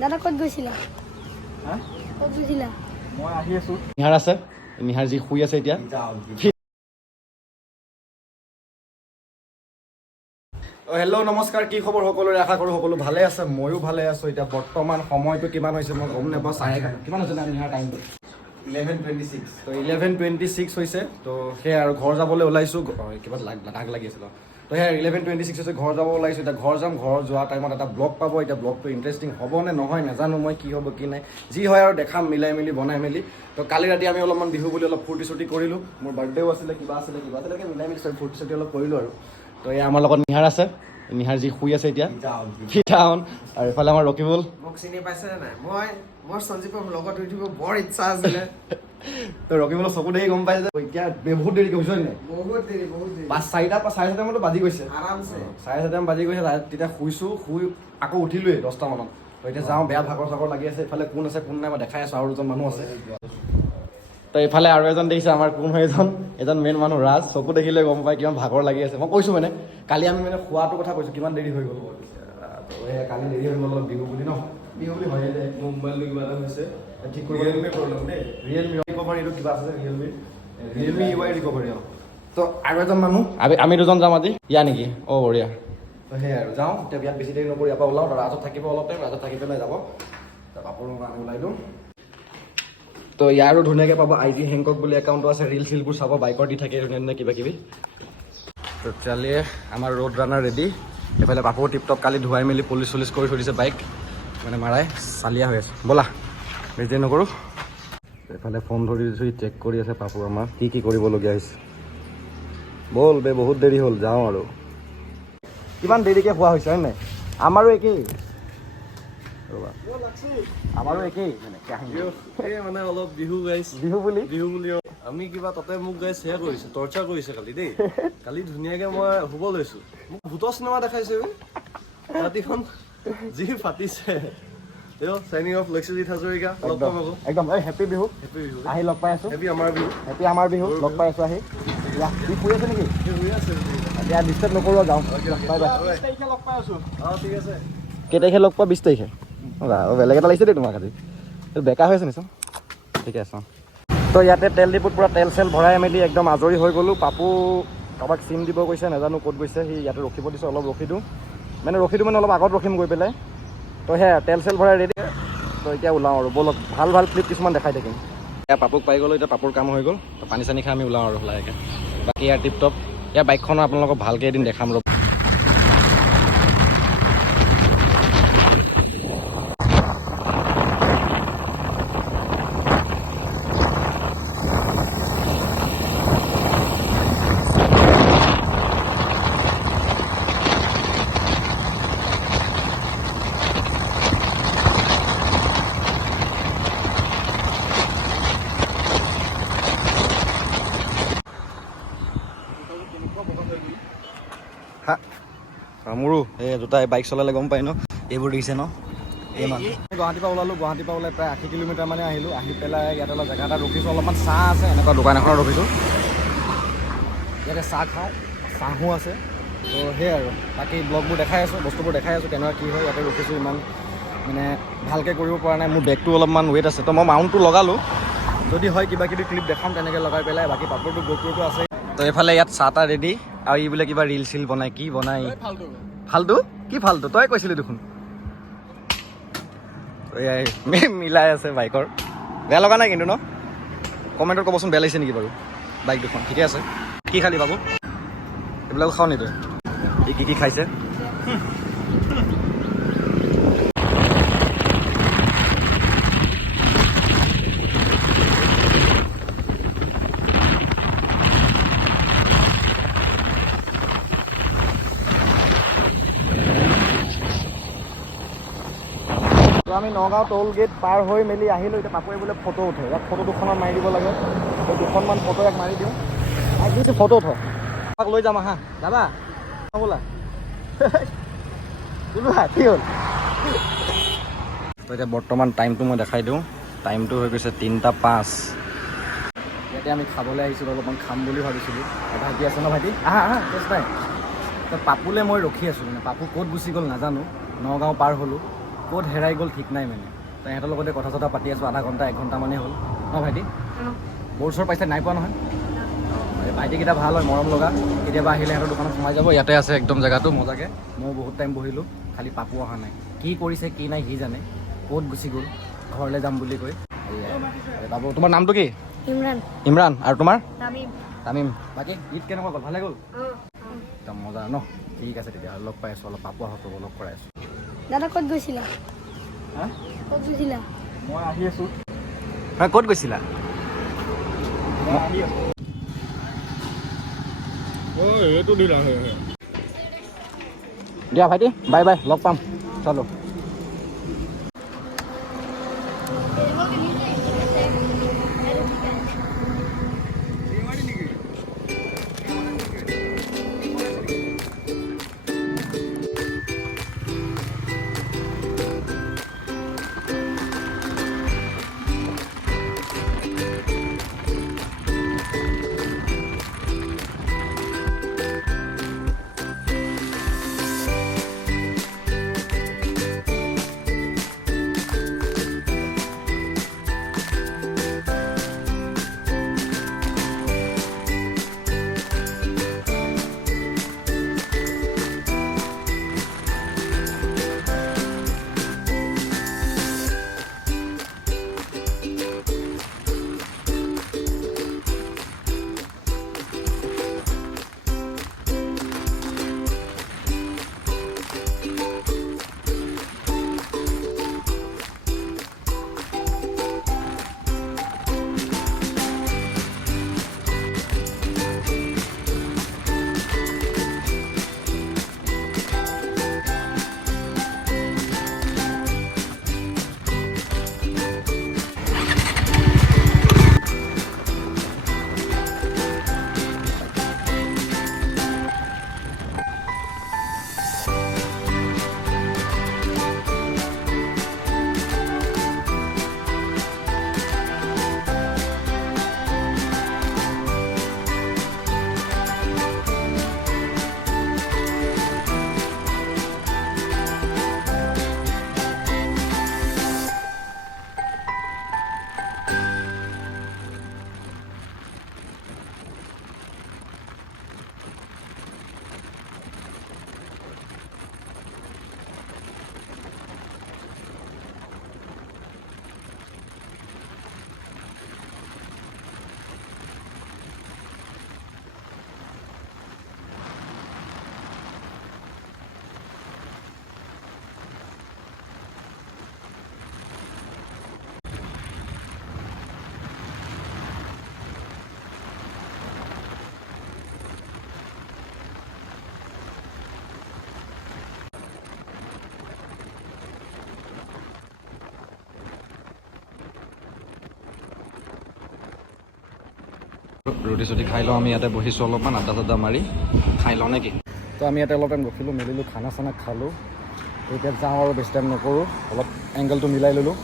দাদা ক'ত গৈছিলা? হা ক'ত গৈছিলা? মই আহি আছো। নিহাৰ আছে, নিহাৰ যি শুই আছে এতিয়া। হেল্ল' নমস্কাৰ, কি খবৰ সকলোৰে? আশা কৰোঁ সকলো ভালে আছে, ময়ো ভালে আছোঁ। এতিয়া বৰ্তমান সময়টো কিমান হৈছে মই গম নাপাওঁ, কিমান হৈছে নিহাৰ টাইমটো 11:26। তো 11:26 হৈছে। তো সেয়া আৰু ঘৰ যাবলৈ ওলাইছোঁ। কিবা দাগ লাগি আছিল। তো সেয়া 11:26 হৈছে, ঘৰ যাব ওলাইছোঁ। এতিয়া ঘৰ যাম, ঘৰ যোৱা টাইমত এটা ব্লগ পাব। এতিয়া ব্লগটো ইণ্টাৰেষ্টিং হ'ব নে নহয় নাজানো, মই কি হ'ব কি নাই, যি হয় আৰু দেখাম মিলাই মেলি বনাই মেলি। তো কালি ৰাতি আমি অলপমান বিহু বুলি অলপ ফূৰ্তি চূৰ্তি কৰিলোঁ। মোৰ বাৰ্থডেও আছিলে, কিবা আছিলে মিলাই মেলি ফূৰ্তি চূৰ্তি অলপ কৰিলোঁ আৰু। তো এই আমাৰ লগত নিহাৰ আছে, নিহাৰ যি শুই আছে এতিয়া টাউন। আৰু এইফালে আমাৰ ৰকিবুল। মোক চিনি পাইছে নাই? মই সঞ্জীৱৰ লগত উঠিব বৰ ইচ্ছা আছিলে। তো ৰকিবুলৰ চকু দেখি গম পাইছে যে এতিয়া বহুত দেৰিকৈ হৈছে নাই? বহুত দেৰি 4:30 বাজি গৈছে আৰামছে। 4:30 বাজি গৈছে। তেতিয়া শুইছোঁ, শুই আকৌ উঠিলোৱেই 10টা মানত। তো এতিয়া যাওঁ, বেয়া ভাগৰ চাগৰ লাগি আছে। এইফালে কোন আছে কোন নাই মই দেখাই আছোঁ, আৰু দুজন মানুহ আছে। তো এইফালে আৰু এজন দেখিছে আমাৰ কোন হয়, এজন মেইন মানুহ ৰাজ। চকু দেখিলে গম পায় কিমান ভাগৰ লাগি আছে। মই কৈছোঁ মানে কালি আমি মানে খোৱাটোৰ কথা কৈছোঁ, কিমান দেৰি হৈ গ'ল। কালি দেৰি হৈ গ'ল অলপ, বিহু বুলি ন, বিহু বুলি হয়ে যে মোবাইলটো কিবা এটা হৈছে, ঠিক কৰিব ৰিয়েলমি ৰিকভাৰী, এইটো কিবা আছে ৰিয়েলমি ইউআই ৰিকভাৰী। তো আৰু এজন মানুহ আমি দুজন যাম আজি, ইয়া নেকি? অঁ বঢ়িয়া। তো সেয়াই আৰু যাওঁ এতিয়া, বিয়াত বেছি দেৰি নকৰি ইয়াৰ পৰা ওলাওঁ। ৰাজত থাকিব অলপ টাইম, ৰাজত থাকি পেলাই যাব। তো কাপোৰৰ কাৰণে ওলাই দিওঁ। তো ইয়াৰো ধুনীয়াকৈ পাব, আই টি হেংকক বুলি একাউণ্টটো আছে, ৰিল চিলবোৰ চাব, বাইকৰ দি থাকে ধুনীয়া ধুনীয়া কিবা কিবি। তো চালিয়ে আমাৰ ৰোড ৰানাৰ ৰেডি। এইফালে পাপু টিপটপ, কালি ধুৱাই মেলি পলিচ চলিচ কৰি থৈ দিছে বাইক, মানে মাৰাই চালিয়া হৈ আছে। ব'লা বেছি দেৰি নকৰোঁ। এইফালে ফোন ধৰি দিছোঁ, চেক কৰি আছে পাপু আমাৰ কি কি কৰিবলগীয়া হৈছে। ব'ল বে, বহুত দেৰি হ'ল, যাওঁ আৰু। কিমান দেৰিকৈ খোৱা হৈছে হয় নাই? আমাৰো একেই, ৰ'বা আমাৰো একেই মানে অলপ বিহু গাইছ, বিহু বুলি আমি কিবা তাতে মোক গাইছ সেয়া কৰিছে, টৰ্চাৰ কৰিছে কালি দেই। কালি ধুনীয়াকৈ মই শুব লৈছোঁ, মোক ভূতৰ চিনেমা দেখাইছে ৰাতিখন, যি ফাটিছে। চাইনিং অফ লক্ষ্যজিৎ হাজৰিকা, লগ পাম আকৌ। একদম হেপী বিহু, হেপী বিহু, আহি লগ পাই আছোঁ। হেপী আমাৰ বিহু, হেপী আমাৰ বিহু, লগ পাই আছোঁ আহি। সি শুই আছে নেকি? শুই আছে। এতিয়া ডিষ্টাৰ্ব নকৰোঁ, যাওঁ। Bye bye. 20 তাৰিখে লগ পাই আছোঁ। অঁ ঠিক আছে। কেই তাৰিখে লগ পোৱা? 20 তাৰিখে। বেলেগ এটা লাগিছে দেই তোমাক আজি, বেকা হৈ আছে নিচোন। ঠিকে আছে। তো ইয়াতে তেল ডিপুত পূৰা তেল চেল ভৰাই মেলি একদম আজৰি হৈ গ'লোঁ। পাপু কাৰোবাক চিম দিব গৈছে, নাজানো ক'ত গৈছে। সি ইয়াতে ৰখিব দিছে, অলপ ৰখি দিওঁ মানে অলপ আগত ৰখিম গৈ পেলাই। তো সেয়া তেল চেল ভৰাই ৰেডি। তো এতিয়া ওলাওঁ আৰু, ব'লক ভাল ভাল ক্লিপ কিছুমান দেখাই থাকিম। এয়া পাপুক পাই গ'লোঁ, এতিয়া পাপুৰ কাম হৈ গ'ল। তো পানী চানী খাই আমি ওলাওঁ আৰু লাহেকৈ। বাকী ইয়াৰ টিপটপ, ইয়াৰ বাইকখনো আপোনালোকক ভালকৈ এদিন দেখাম ৰ'ব। মোৰো এই দুটা বাইক চলালে গম পায় ন, এইবোৰ দিছে ন। এই মানুহ গুৱাহাটীৰ পৰা ওলালোঁ, গুৱাহাটীৰ পৰা ওলাই প্ৰায় 80 কিলোমিটাৰ মানে আহিলোঁ। আহি পেলাই ইয়াতে অলপ জেগা এটা ৰখিছোঁ, অলপমান চাহ আছে, এনেকুৱা দোকান এখনত ৰখিছোঁ। ইয়াতে চাহ খাওঁ, চাহো আছে। তো সেয়াই আৰু, বাকী ব্লগবোৰ দেখাই আছোঁ, বস্তুবোৰ দেখাই আছোঁ কেনেকুৱা কি হয়। ইয়াতে ৰখিছোঁ, ইমান মানে ভালকৈ কৰিব পৰা নাই, মোৰ বেগটো অলপমান ৱেইট আছে। তো মই মাউণ্টটো লগালোঁ, যদি হয় কিবা কিবি ক্লিপ দেখাম তেনেকৈ লগাই পেলাই। বাকী পাপৰটো গোপ্ৰটো আছে। তো এইফালে ইয়াত চাহ তাহ ৰেডি, আৰু ই বোলে কিবা ৰিল চিল বনাই, কি বনাই ফাল্টু, কি ফাল্টু তই কৈছিলি দেখোন। এয়াই মিলাই আছে বাইকৰ, বেয়া লগা নাই কিন্তু ন? কমেণ্টত ক'বচোন বেয়া লাগিছে নেকি বাৰু বাইক দুখন? ঠিকে আছে। কি খালি বাবু? এইবিলাক খাওঁ নি তই? ই কি খাইছে? তো আমি নগাঁও টোল গেট পাৰ হৈ মেলি আহিলোঁ। এতিয়া পাপুৱে বোলে ফটো উঠে, ইয়াক ফটো দুখনমান মাৰি দিব লাগে। তো দুখনমান ফটো ইয়াক মাৰি দিওঁ, তাক দিছোঁ ফটো উঠ, তাক লৈ যাম আহা। যাবা বোলা কি হ'ল? তো এতিয়া বৰ্তমান টাইমটো মই দেখাই দিওঁ, টাইমটো হৈ গৈছে 3:05। ইয়াতে আমি খাবলৈ আহিছিলোঁ, অলপমান খাম বুলি ভাবিছিলোঁ। ভাইটি আছে ন, ভাইটি আহা আহা, কেছ নাই। তো পাপুলৈ মই ৰখি আছোঁ, মানে পাপু ক'ত গুচি গ'ল নাজানো। নগাঁও পাৰ হ'লোঁ, ক'ত হেৰাই গ'ল ঠিক নাই মানে। তো সিহঁতৰ লগতে কথা চথা পাতি আছোঁ, আধা ঘণ্টা 1 ঘণ্টামানেই হ'ল ন ভাইটি? ব'ৰ চৰ পাইছে নাই পোৱা নহয়? ভাইটিকেইটা ভাল হয়, মৰম লগা। কেতিয়াবা আহিলে সিহঁতৰ দোকানত সোমাই যাব, ইয়াতে আছে একদম জেগাটো মজাকৈ। ময়ো বহুত টাইম বহিলোঁ, খালি পাপু অহা নাই। কি কৰিছে কি নাই সি জানে, ক'ত গুচি গ'ল, ঘৰলৈ যাম বুলি কৈ। বাবু তোমাৰ নামটো কি? ইমৰান। ইমৰান। আৰু তোমাৰ? তামিম। তামিম। বাকী ঈদ কেনেকুৱা গ'ল? ভালে গ'ল? একদম মজা ন? ঠিক আছে তেতিয়াহ'লে লগ পাই আছোঁ, অলপ পাপু আহক লগ কৰাই আছোঁ। দাদা ক'ত গৈছিলা? হা? ক'ত গৈছিলা? মই আহি আছোঁ। হয়, ক'ত গৈছিলা? মই আহি আছোঁ। দিয়া ভাইটি, বাই বাই, লগ পাম। চলো। ৰুটি চুটি খাই লওঁ, আমি ইয়াতে বহিছোঁ অলপমান আড্ডা চাড্ডা মাৰি। খাই লওঁ নেকি? তো আমি ইয়াতে অলপ টাইম ৰখিলোঁ, মেলিলোঁ, খানা চানা খালোঁ। এতিয়া যাওঁ আৰু বেছি টাইম নকৰোঁ, অলপ এংগলটো মিলাই ল'লোঁ।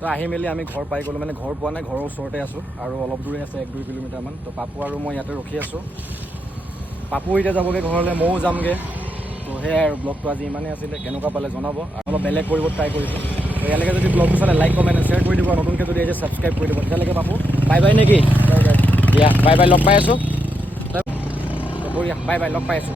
তো আহি মেলি আমি ঘৰ পাই গ'লোঁ, মানে ঘৰ পোৱা নাই, ঘৰৰ ওচৰতে আছোঁ আৰু অলপ দূৰে আছে 1-2 কিলোমিটাৰমান। তো পাপু আৰু মই ইয়াতে ৰখি আছোঁ। পাপু এতিয়া যাবগৈ ঘৰলৈ, ময়ো যামগৈ। তো সেয়াই আৰু ব্লগটো আজি ইমানেই আছিলে। কেনেকুৱা পালে জনাব, আৰু অলপ বেলেগ কৰিব ট্ৰাই কৰিছোঁ। তো ইয়ালৈকে যদি ব্লগটো চালে লাইক কমেণ্ট শ্বেয়াৰ কৰি দিব, আৰু নতুনকৈ যদি আহিছে ছাবস্ক্ৰাইব কৰি দিব। তেতিয়ালৈকে পাপু বাই বাই নেকি? দিয়া বাই বাই, লগ পাই আছোঁ। বঢ়িয়া, বাই বাই, লগ পাই আছোঁ।